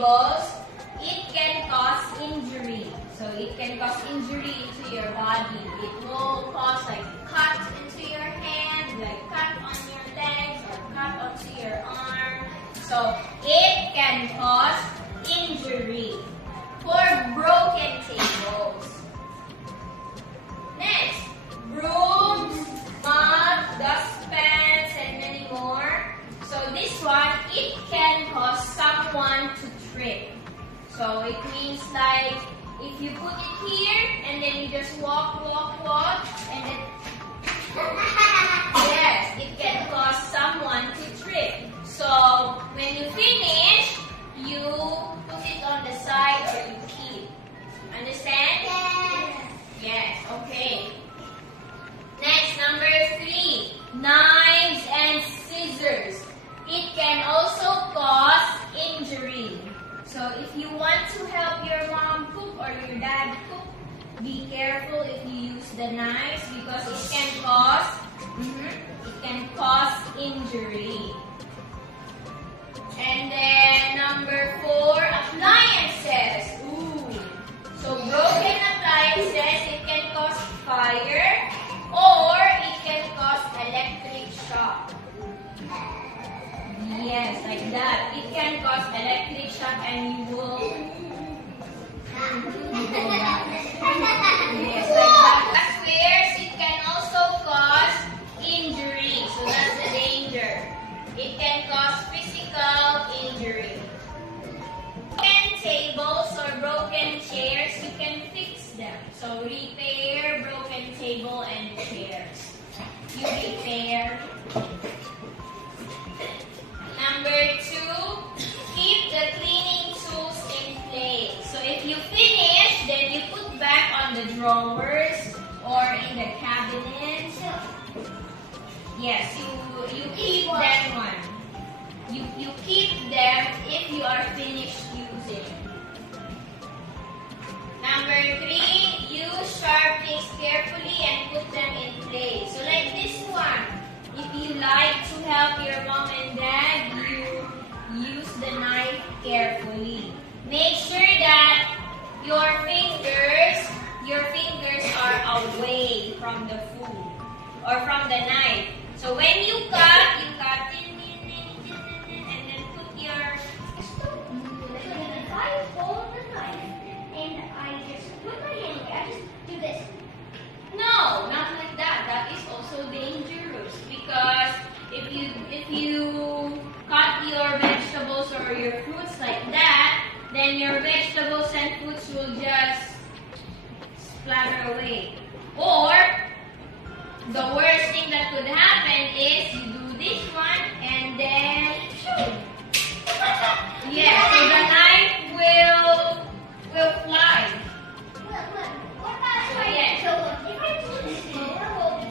tables, it can cause injury. So it can cause injury into your body. It will cause like cuts into your hand, like cut on your legs or cut onto your arm. So it can cause injury. For broken tables. Next, brooms, mop, dustpans, and many more. So this one, it can cause someone to trip. So it means like if you put it here and then you just walk, and then yes, it can cause someone to trip. So when you finish, you put it on the side or you keep. Understand? Yes. Yes, okay. Next, number 3, knives and scissors. It can also cause injury. So if you want to help your mom cook or your dad cook, be careful if you use the knives because it can cause injury. And then number 4, appliances. Ooh. So broken appliances, it can cause fire or it can cause electric shock. Yes, like that. It can cause electric shock and you will yes, like that. Squares, it can also cause injury. So that's the danger. It can cause physical injury. Broken tables or broken chairs, you can fix them. So repair broken table and chairs. You repair. Number 2, keep the cleaning tools in place. So if you finish, then you put back on the drawers or in the cabinet. Yes, you keep that one. You keep them if you are finished using. Number 3, use sharp things carefully and put them in place. So like this one, if you like to help your mom and dad, you use the knife carefully. Make sure that your fingers are away from the food or from the knife. So when you cut and then put your If I hold the knife and I just put my hand here, I just do this. no, not like that. That is also dangerous because if you cut your vegetables or your fruits like that, then your vegetables and fruits will just splatter away. Or the worst thing that could happen is you do this one and then yeah, so the knife will fly. What about So yeah. so if I do this more, what will it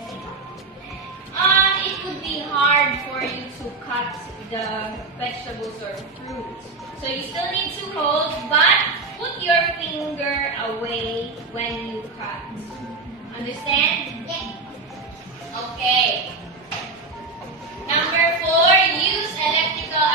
It would be hard for you to cut the vegetables or fruits. So you still need to hold, but put your finger away when you cut. Understand? Yeah. Okay. Number 4, use electrical